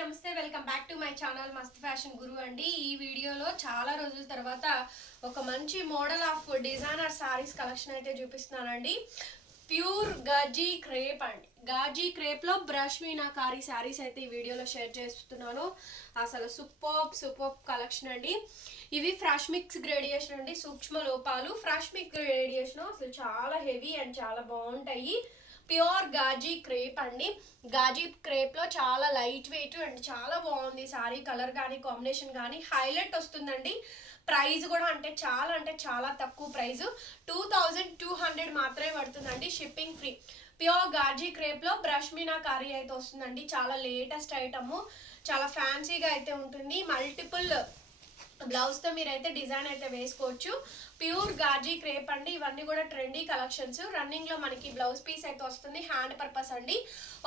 నమస్తే welcome back to my channel మస్త్ fashion గురు అండి. ఈ వీడియోలో చాలా రోజుల తర్వాత ఒక మంచి model of designer saris collection అయితే చూపిస్తున్నానండి. ప్యూర్ గాజీ క్రేప్ అండి. గాజీ క్రేప్ లో బ్రష్ మీనాకారి సారీస్ అయితే ఈ వీడియోలో షేర్ చేస్తున్నాను. అసలు సూపర్ కలెక్షన్ అండి. ఇవి ఫ్రెష్ మిక్స్ గ్రేడియేషన్ అండి, సూక్ష్మ లోపాలు ఫ్రెష్ మిక్స్ గ్రేడియేషన్. అసలు చాలా హెవీ అండ్ చాలా బాగుంటాయి. ప్యూర్ గాజీ క్రేప్ అండి. గాజీ క్రేప్ లో చాలా లైట్ వెయిట్ అండ్ చాలా బాగుంది సారీ. కలర్ కానీ కాంబినేషన్ కానీ హైలైట్ వస్తుందండి. ప్రైస్ కూడా అంటే చాలా తక్కువ ప్రైస్, 2200 మాత్రమే పడుతుందండి, shipping free. Pure gaji crepe లో బ్రష్ మీనాకారి అయితే వస్తుందండి. చాలా లేటెస్ట్ ఐటమ్, చాలా ఫ్యాన్సీగా అయితే ఉంటుంది. మల్టిపుల్ బ్లౌజ్ తో మీరైతే డిజైన్ అయితే వేసుకోవచ్చు. ప్యూర్ గాజీ క్రేప్ అండి. ఇవన్నీ కూడా ట్రెండీ కలెక్షన్స్. రన్నింగ్ లో మనకి బ్లౌజ్ పీస్ అయితే వస్తుంది, హ్యాండ్ పర్పస్ అండి.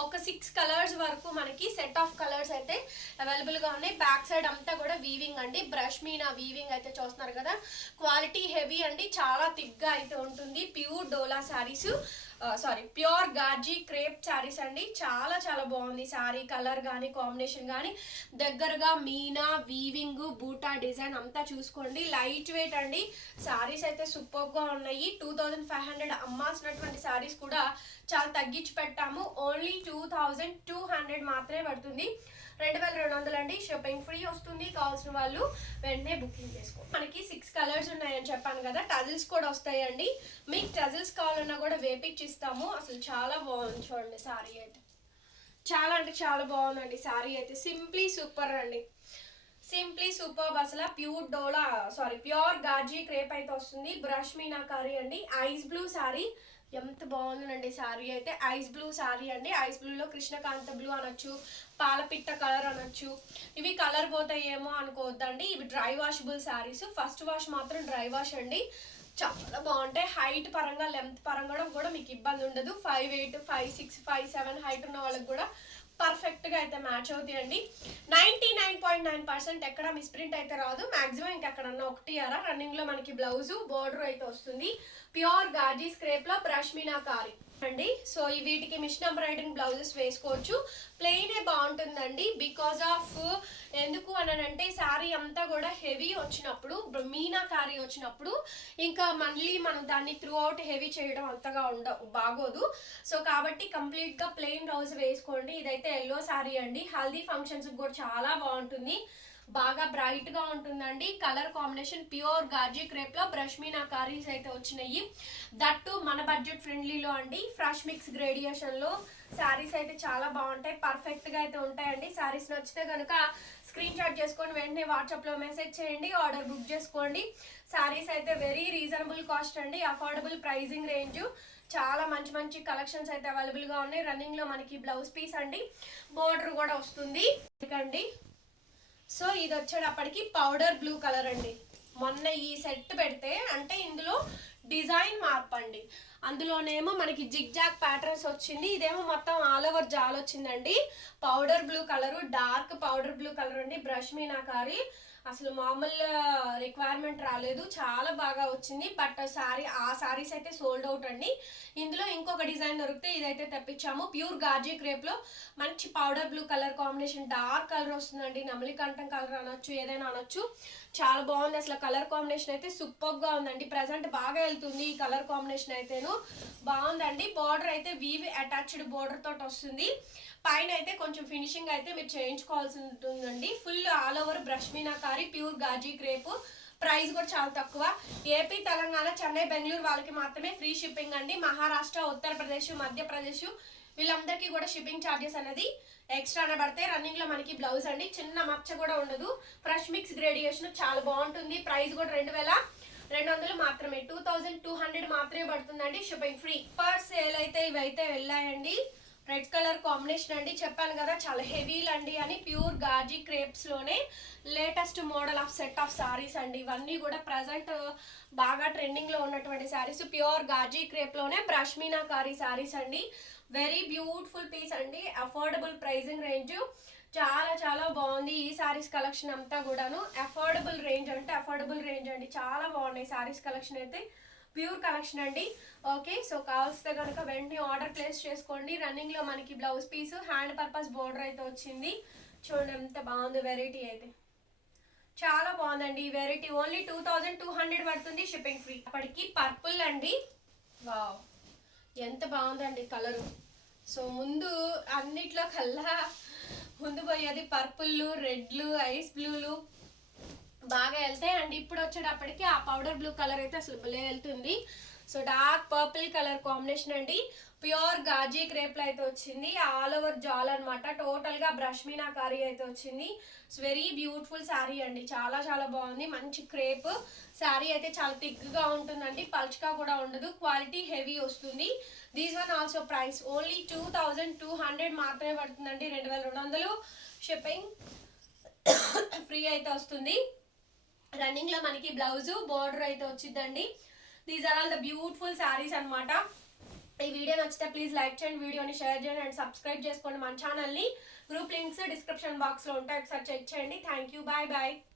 ఒక 6 కలర్స్ వరకు మనకి సెట్ ఆఫ్ కలర్స్ అయితే అవైలబుల్ గా ఉన్నాయి. బ్యాక్ సైడ్ అంతా కూడా వీవింగ్ అండి, బ్రష్ మీనా వీవింగ్ అయితే చూస్తున్నారు కదా. క్వాలిటీ హెవీ అండి, చాలా థిక్ గా అయితే ఉంటుంది. ప్యూర్ డోలా శారీస్, ప్యూర్ గాజీ క్రేప్ శారీస్ అండి. చాలా బాగుంది శారీ. కలర్ కానీ కాంబినేషన్ కానీ దగ్గరగా మీనా వీవింగ్ బూటా డిజైన్ అంతా చూసుకోండి. లైట్ వెయిట్ అండి. శారీస్ అయితే సూపర్ గా ఉన్నాయి. 2500 అమ్మాల్సినటువంటి శారీస్ కూడా చాలా తగ్గించి పెట్టాము. ఓన్లీ 2200 మాత్రమే పడుతుంది. 2200 అండి, షిప్పింగ్ ఫ్రీ వస్తుంది. కావాల్సిన వాళ్ళు వెంటనే బుకింగ్ చేసుకోండి. మనకి 6 కలర్స్ ఉన్నాయని చెప్పాను కదా, టజిల్స్ కూడా వస్తాయండి. మీకు టజిల్స్ కావాలన్నా కూడా వేపించిస్తాము. అసలు చాలా బాగుంది చూడండి సారీ అయితే. చాలా అంటే చాలా బాగుందండి సారీ అయితే. సింప్లీ సూపర్ అండి, సింప్లీ సూపర్. అసలు ప్యూర్ గాజీ క్రేప్ అయితే వస్తుంది. బ్రష్ మీనాకారి అండి. ఐస్ బ్లూ సారీ ఎంత బాగుందండి సారీ అయితే. ఐస్ బ్లూ సారీ అండి. ఐస్ బ్లూలో కృష్ణకాంత బ్లూ అనొచ్చు, పాలపిట్ట కలర్ అనొచ్చు. ఇవి కలర్ పోతాయేమో అనుకోవద్దండి, ఇవి dry washable saris. First wash మాత్రం డ్రై వాష్ అండి. చాలా బాగుంటాయి. హైట్ పరంగా లెంత్ పరంగా కూడా మీకు ఇబ్బంది ఉండదు. 5'8", 5'6", 5'7" హైట్ ఉన్న వాళ్ళకి కూడా పర్ఫెక్ట్ గా అయితే మ్యాచ్ అవుతాయండి. 99.9% ఎక్కడ మిస్ప్రింట్ అయితే రాదు. మాక్సిమం ఇంకెక్కడన్నా ఒకటి అరా రన్నింగ్ లో మనకి బ్లౌజ్ బోర్డర్ అయితే వస్తుంది. ప్యూర్ గాజీ స్క్రేప్ లో బ్రష్ మీనాకారి అండి. సో ఈ వీటికి మిషన్ ఎంబ్రాయిడరింగ్ బ్లౌజెస్ వేసుకోవచ్చు. ప్లెయిన్ బాగుంటుందండి. బికాస్ ఆఫ్ ఎందుకు అనంటే శారీ అంతా కూడా హెవీ వచ్చినప్పుడు, మీనాకారి వచ్చినప్పుడు ఇంకా మళ్ళీ మనం దాన్ని త్రూ అవుట్ హెవీ చేయడం అంతగా బాగోదు. సో కాబట్టి కంప్లీట్ గా ప్లెయిన్ బ్లౌజ్ వేసుకోండి. ఇదైతే ఎల్లో శారీ అండి. హల్దీ ఫంక్షన్స్ కూడా చాలా బాగుంటుంది, బాగా బ్రైట్ గా ఉంటుందండి. Colour combination pure gaji crepe లో బ్రష్ మీనాకారీస్ అయితే వచ్చినాయి. దట్టు మన బడ్జెట్ ఫ్రెండ్లీలో అండి. ఫ్రెష్ మిక్స్ గ్రేడియేషన్ లో శారీస్ అయితే చాలా బాగుంటాయి, పర్ఫెక్ట్ గా అయితే ఉంటాయండి. శారీస్ నచ్చితే కనుక స్క్రీన్ షాట్ చేసుకొని వెంటనే వాట్సాప్ లో మెసేజ్ చేయండి, ఆర్డర్ బుక్ చేసుకోండి. శారీస్ అయితే వెరీ రీజనబుల్ కాస్ట్ అండి, అఫోర్డబుల్ ప్రైజింగ్ రేంజ్. చాలా మంచి కలెక్షన్స్ అయితే అవైలబుల్ గా ఉన్నాయి. రన్నింగ్ లో మనకి బ్లౌజ్ పీస్ అండి, బోర్డర్ కూడా వస్తుంది అండి. సో ఇది వచ్చేటప్పటికి పౌడర్ బ్లూ కలర్ అండి. మొన్న ఈ సెట్ పెడితే అంటే ఇందులో డిజైన్ మార్పు అండి. అందులోనేమో మనకి జిగ్ జాగ్ ప్యాటర్న్స్ వచ్చింది, ఇదేమో మొత్తం ఆల్ ఓవర్ జాల్ వచ్చిందండి. Powder blue colour, dark powder blue colour అండి. బ్రష్ మీనాకారి అసలు మామూలు రిక్వైర్మెంట్ రాలేదు, చాలా బాగా వచ్చింది. బట్ సారీస్ అయితే సోల్డ్ అవుట్ అండి. ఇందులో ఇంకొక డిజైన్ దొరికితే ఇదైతే తెప్పించాము. ప్యూర్ గాజీ క్రేప్ లో మంచి powder blue colour combination, dark colour వస్తుందండి. నెమలికంఠం కలర్ అనొచ్చు, ఏదైనా అనొచ్చు. చాలా బాగుంది అసలు. కలర్ కాంబినేషన్ అయితే సూపర్ గా ఉందండి. ప్రెసెంట్ బాగా వెళ్తుంది ఈ కలర్ కాంబినేషన్ అయితేను, బాగుందండి. బార్డర్ అయితే వీవ్ అటాచ్డ్ బార్డర్ తోటి వస్తుంది. పైన అయితే కొంచెం ఫినిషింగ్ అయితే మీరు చేయించుకోవాల్సి ఉంటుందండి. Full all over brush meenakari pure gaji crepe. Price కూడా చాలా తక్కువ. ఏపీ, తెలంగాణ, చెన్నై, బెంగళూరు వాళ్ళకి మాత్రమే ఫ్రీ షిప్పింగ్ అండి. మహారాష్ట్ర, ఉత్తరప్రదేశ్, మధ్యప్రదేశ్ వీళ్ళందరికీ కూడా షిప్పింగ్ ఛార్జెస్ అనేది ఎక్స్ట్రానే పడతాయి. రన్నింగ్ లో మనకి బ్లౌజ్ అండి, చిన్న మచ్చ కూడా ఉండదు. ఫ్రెష్ మిక్స్ గ్రేడియేషన్ చాలా బాగుంటుంది. ప్రైస్ కూడా 2200 మాత్రమే, 2200 మాత్రమే పడుతుందండి, షిప్పింగ్ ఫ్రీ. పర్ సేల్ అయితే ఇవైతే వెళ్ళాయండి. రెడ్ కలర్ కాంబినేషన్ అండి, చెప్పాను కదా చాలా హెవీలు అండి అని. ప్యూర్ గాజీ క్రేప్స్ లోనే latest model of set of saris అండి. ఇవన్నీ కూడా ప్రజెంట్ బాగా ట్రెండింగ్ లో ఉన్నటువంటి సారీస్. ప్యూర్ గాజీ క్రేప్ లోనే బ్రష్ మీనాకారి సారీస్ అండి. వెరీ బ్యూటిఫుల్ పీస్ అండి, అఫోర్డబుల్ ప్రైజింగ్ రేంజ్. చాలా బాగుంది ఈ సారీస్ కలెక్షన్ అంతా కూడాను. అఫోర్డబుల్ రేంజ్ అంటే అఫోర్డబుల్ రేంజ్ అండి, చాలా బాగున్నాయి సారీస్ కలెక్షన్ అయితే. ప్యూర్ కలెక్షన్ అండి. ఓకే, సో కావాల్స్తే కనుక వెంటనే ఆర్డర్ ప్లేస్ చేసుకోండి. రన్నింగ్ లో మనకి blouse piece, hand purpose border అయితే వచ్చింది. చూడండి ఎంత బాగుంది వెరైటీ అయితే, చాలా బాగుందండి ఈ వెరైటీ. ఓన్లీ 2200 పడుతుంది, షిప్పింగ్ ఫ్రీ. అప్పటికి పర్పుల్ అండి, వావ్ ఎంత బాగుందండి కలరు. సో ముందు అన్నిట్లో కల్లా ముందు పోయేది పర్పుల్, రెడ్లు, ఐస్ బ్లూలు బాగా వెళ్తాయి. అండ్ ఇప్పుడు వచ్చేటప్పటికి ఆ పౌడర్ బ్లూ కలర్ అయితే అసలు భలే వెళ్తుంది. So dark purple colour combination అండి. ప్యూర్ గాజీ క్రేప్లో అయితే వచ్చింది, ఆల్ ఓవర్ జాల్ అనమాట. టోటల్గా బ్రష్ మీనాకారి అయితే వచ్చింది. ఇట్స్ వెరీ బ్యూటిఫుల్ శారీ అండి, చాలా చాలా బాగుంది. మంచి క్రేప్ శారీ అయితే చాలా థిక్గా ఉంటుందండి, పల్చగా కూడా ఉండదు, క్వాలిటీ హెవీ వస్తుంది. These one also price only 2200 మాత్రమే పడుతుందండి, 2200 షిప్పింగ్ ఫ్రీ అయితే వస్తుంది. రన్నింగ్ లో మనకి బ్లౌజ్ బోర్డర్ అయితే వచ్చిందండి. These are all the beautiful saris అనమాట. ఈ వీడియో నచ్చితే ప్లీజ్ లైక్ చేయండి, వీడియోని షేర్ చేయండి అండ్ సబ్స్క్రైబ్ చేసుకోండి మన ఛానల్ని. గ్రూప్ లింక్స్ డిస్క్రిప్షన్ బాక్స్లో ఉంటాయి, ఒకసారి చెక్ చేయండి. Thank you, bye bye.